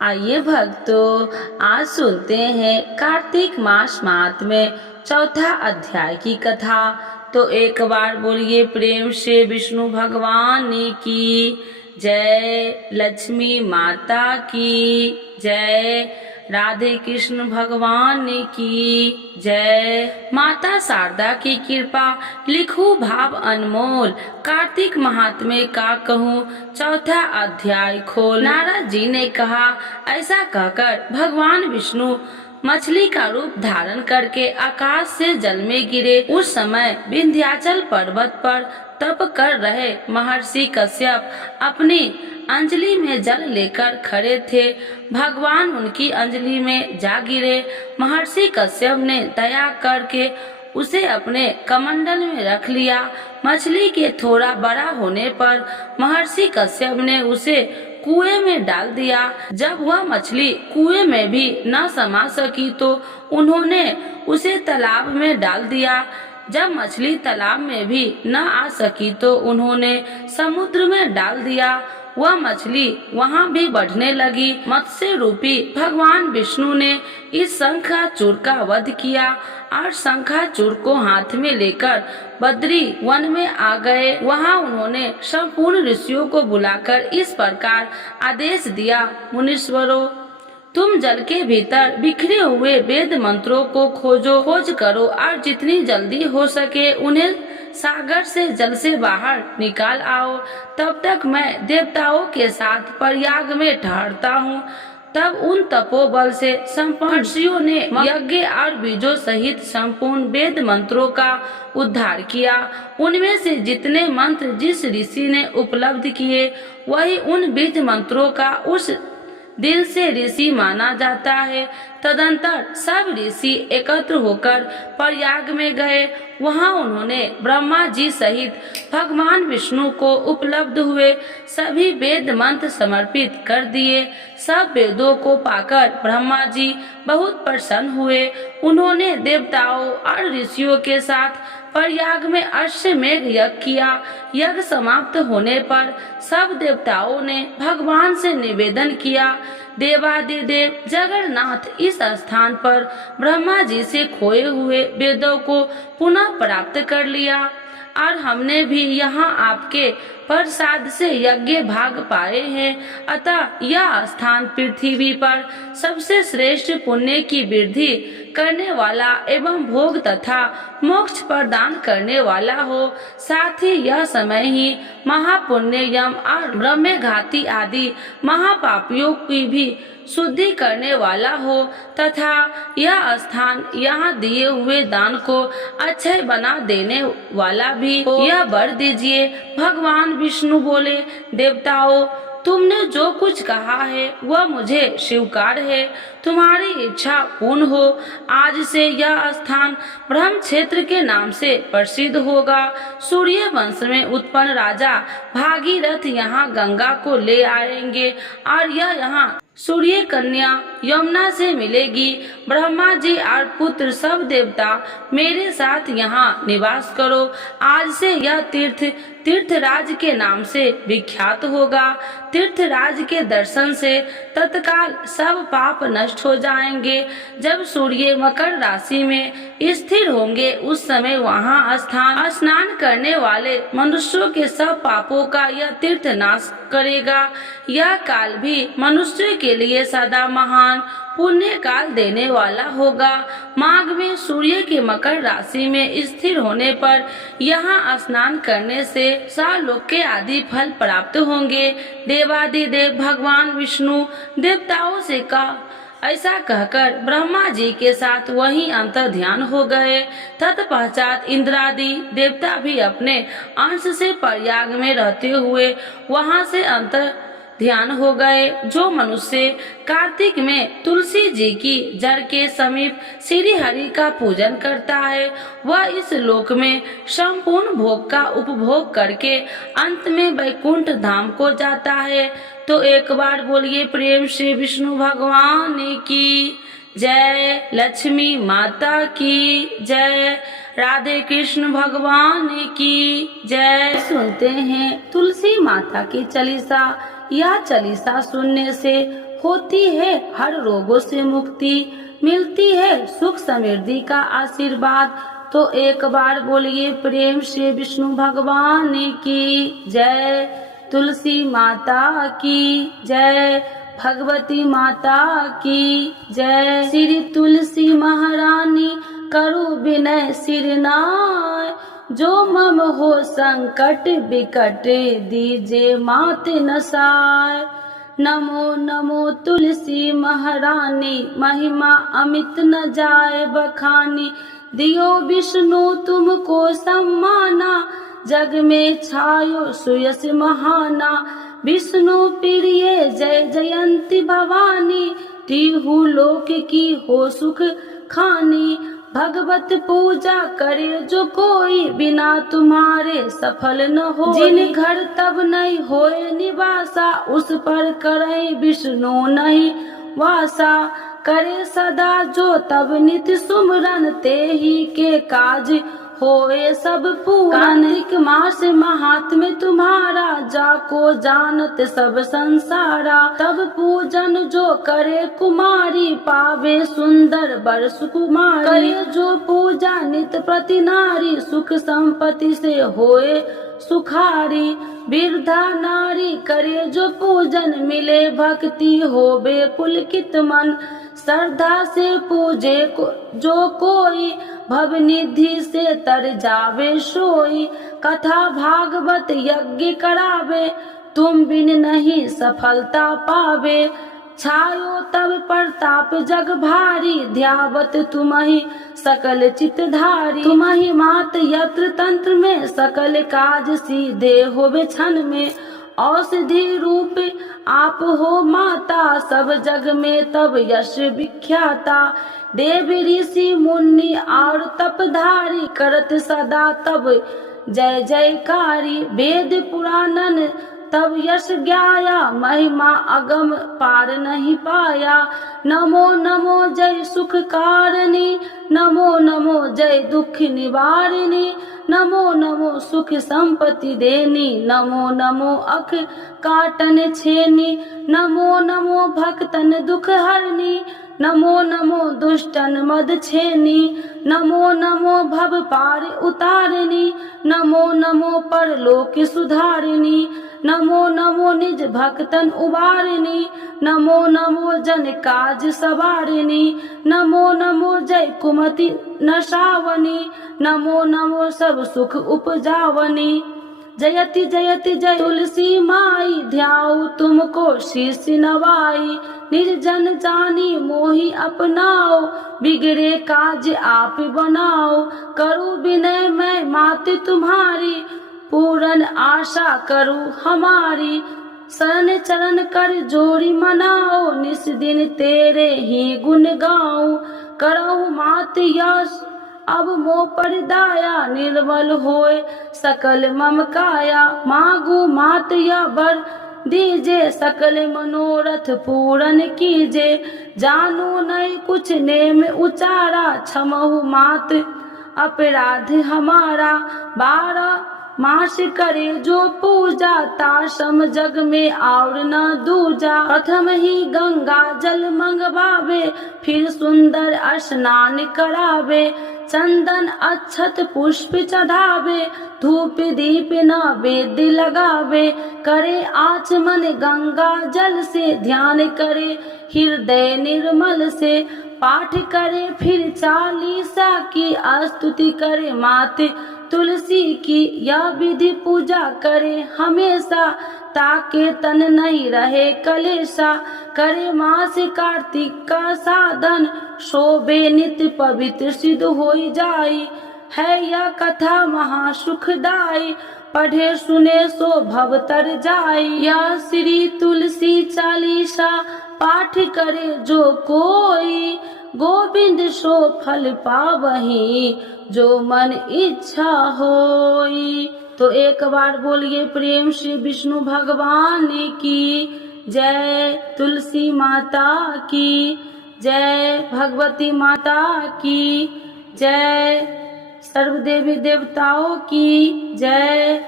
आइए भक्तों, आज सुनते हैं कार्तिक मास माहात्म्य चौथा अध्याय की कथा। तो एक बार बोलिए प्रेम से विष्णु भगवान की जय, लक्ष्मी माता की जय, राधे कृष्ण भगवान की जय। माता शारदा की कृपा लिखूं भाव अनमोल, कार्तिक महात्म्य का कहूँ चौथा अध्याय खोल। नारद जी ने कहा, ऐसा कहकर भगवान विष्णु मछली का रूप धारण करके आकाश से जल में गिरे। उस समय विंध्याचल पर्वत पर तप कर रहे महर्षि कश्यप अपनी अंजलि में जल लेकर खड़े थे। भगवान उनकी अंजलि में जा गिरे। महर्षि कश्यप ने दया करके उसे अपने कमंडल में रख लिया। मछली के थोड़ा बड़ा होने पर महर्षि कश्यप ने उसे कुएं में डाल दिया। जब वह मछली कुएं में भी न समा सकी तो उन्होंने उसे तालाब में डाल दिया। जब मछली तालाब में भी न आ सकी तो उन्होंने समुद्र में डाल दिया। वह मछली वहाँ भी बढ़ने लगी। मत्स्य रूपी भगवान विष्णु ने इस शंखाचूर का वध किया और शंखाचूर को हाथ में लेकर बद्री वन में आ गए। वहाँ उन्होंने संपूर्ण ऋषियों को बुलाकर इस प्रकार आदेश दिया, मुनीश्वरों, तुम जल के भीतर बिखरे हुए वेद मंत्रों को खोज करो और जितनी जल्दी हो सके उन्हें सागर से जल से बाहर निकाल आओ। तब तक मैं देवताओं के साथ प्रयाग में ठहरता हूँ। तब उन तपोबल से संपन्न ऋषियों ने यज्ञ और बीजों सहित संपूर्ण वेद मंत्रों का उद्धार किया। उनमें से जितने मंत्र जिस ऋषि ने उपलब्ध किए वही उन बीज मंत्रों का उस दिल से ऋषि माना जाता है। तदंतर सब ऋषि एकत्र होकर प्रयाग में गए। वहां उन्होंने ब्रह्मा जी सहित भगवान विष्णु को उपलब्ध हुए सभी वेद मंत्र समर्पित कर दिए। सब वेदों को पाकर ब्रह्मा जी बहुत प्रसन्न हुए। उन्होंने देवताओं और ऋषियों के साथ प्रयाग में अश्वमेघ यज्ञ किया। यज्ञ समाप्त होने पर सब देवताओं ने भगवान से निवेदन किया, देवादिदेव जगन्नाथ, इस स्थान पर ब्रह्मा जी से खोए हुए वेदों को पुनः प्राप्त कर लिया और हमने भी यहाँ आपके प्रसाद से यज्ञ भाग पाए हैं। अतः यह स्थान पृथ्वी पर सबसे श्रेष्ठ पुण्य की वृद्धि करने वाला एवं भोग तथा मोक्ष प्रदान करने वाला हो। साथ ही यह समय ही महापुण्य यम और ब्रह्मघाती आदि महापापियों की भी शुद्धि करने वाला हो तथा यह स्थान यहाँ दिए हुए दान को अक्षय बना देने वाला भी हो। यह वर दीजिए। भगवान विष्णु बोले, देवताओं, तुमने जो कुछ कहा है वह मुझे स्वीकार है। तुम्हारी इच्छा पूर्ण हो। आज से यह स्थान ब्रह्म क्षेत्र के नाम से प्रसिद्ध होगा। सूर्य वंश में उत्पन्न राजा भागीरथ यहाँ गंगा को ले आएंगे और यह यहाँ सूर्य कन्या यमुना से मिलेगी। ब्रह्मा जी और पुत्र सब देवता मेरे साथ यहाँ निवास करो। आज से यह तीर्थराज के नाम से विख्यात होगा। तीर्थराज के दर्शन से तत्काल सब पाप नष्ट हो जाएंगे। जब सूर्य मकर राशि में स्थिर होंगे उस समय वहाँ स्नान करने वाले मनुष्यों के सब पापों का यह तीर्थ नाश करेगा। यह काल भी मनुष्य के लिए सदा महान पुण्य काल देने वाला होगा। माघ में सूर्य के मकर राशि में स्थिर होने पर यहाँ स्नान करने से सालोक के आदि फल प्राप्त होंगे। देवादिदेव भगवान विष्णु देवताओं से कहा, ऐसा कहकर ब्रह्मा जी के साथ वहीं अंतर ध्यान हो गए। तत्पश्चात इंद्रादि देवता भी अपने अंश से प्रयाग में रहते हुए वहां से अंतर ध्यान हो गए। जो मनुष्य कार्तिक में तुलसी जी की जड़ के समीप श्री हरि का पूजन करता है वह इस लोक में संपूर्ण भोग का उपभोग करके अंत में वैकुंठ धाम को जाता है। तो एक बार बोलिए प्रेम से विष्णु भगवान की जय, लक्ष्मी माता की जय, राधे कृष्ण भगवान की जय। सुनते हैं तुलसी माता की चालीसा। यह चालीसा सुनने से होती है हर रोगों से मुक्ति, मिलती है सुख समृद्धि का आशीर्वाद। तो एक बार बोलिए प्रेम से विष्णु भगवान की जय, तुलसी माता की जय, भगवती माता की जय। श्री तुलसी महारानी करु विनय सिरनाय, जो मम हो संकट विकट दीजे मात नसाय। नमो नमो तुलसी महारानी, महिमा अमित न जाए बखानी, दियो विष्णु तुमको सम्माना, जग में छायो सुयस महाना। विष्णु प्रिय जय जयंती भवानी, तिहु लोक की हो सुख खानी। भगवत पूजा करे जो कोई, बिना तुम्हारे सफल न हो। जिन घर तब नहीं होए निवासा, उस पर करे विष्णु नहीं वासा। करे सदा जो तब नित्य सुमरन, ते ही के काज होए सब पूरन। कार्तिक मास महात्म्य तुम्हारा, जाको जानत सब संसारा। तब पूजन जो करे कुमारी, पावे सुंदर बर सुकुमारी। करे जो पूजा नित प्रति नारी, सुख संपत्ति से होए सुखारी। वृद्धा नारी करे जो पूजन, मिले भक्ति होवे पुलकित मन। श्रद्धा से पूजे जो कोई, भवनिधि से तर जावे सोई। कथा भागवत यज्ञ करावे, तुम बिन नहीं सफलता पावे। छायो तब प्रताप जग भारी, ध्यावत तुम्हि सकल चितधारी। तुम्हि मात यत्र तंत्र में, सकल काज सीधे होवे क्षण में। औषधि रूप आप हो माता, सब जग में तब यश विख्याता। देव ऋषि मुनि और तपधारी, करत सदा तब जय जयकारी। वेद पुराणन तब यश ज्ञाया, महिमा अगम पार नहीं पाया। नमो नमो जय सुख कारिणी, नमो नमो जय दुख निवारिणी। नमो नमो सुख संपत्ति देनी, नमो नमो अख काटन छेनी। नमो नमो भक्तन दुख हरनी, नमो नमो दुष्टन मद छेनी। नमो नमो भव पार उतारिणी, नमो नमो परलोक सुधारिणी। नमो नमो निज भक्तन उबारिणी, नमो नमो जन काज सवारिणी। नमो नमो जय कुमति नशावनी, नमो नमो सब सुख उपजावनी। जयति जयति जय तुलसी माई, ध्याऊ तुमको शीश नवाई। निर्जन जानी मोहि अपनाओ, बिगड़े काज आप बनाओ। करूँ विनय मैं मात तुम्हारी, पूरन आशा करूँ हमारी। शरण चरण कर जोड़ी मनाओ, निस दिन तेरे ही गुण गाऊं। करहु मात यश अब मोह पर दाया, निर्मल होए सकल मम काया। मांगू मात या बर दीजे, सकल मनोरथ पूरन कीजे। जानू नहीं कुछ नेम उचारा, क्षमहु मात अपराध हमारा। 12 मास करे जो पूजा, ताशम जग में और न दूजा। प्रथम ही गंगा जल मंगवावे, फिर सुंदर स्नान करावे। चंदन अक्षत पुष्प चढ़ावे, धूप दीप नैवेद्य लगावे। करे आचमन गंगा जल से, ध्यान करे हृदय निर्मल से। पाठ करे फिर चालीसा की, स्तुति करे मात तुलसी की। यह विधि पूजा करे हमेशा, ताके तन नहीं रहे कलेशा। करे मास कार्तिक का साधन, शोभे नित्य पवित्र सिद्ध होई जाई। है यह कथा महासुखदाई, पढ़े सुने सो भव तर जाई। यह श्री तुलसी चालीसा, पाठ करे जो कोई। गोविंद सो फल पावही, जो मन इच्छा होई। तो एक बार बोलिए प्रेम श्री विष्णु भगवान की जय, तुलसी माता की जय, भगवती माता की जय, सर्व देवी देवताओं की जय।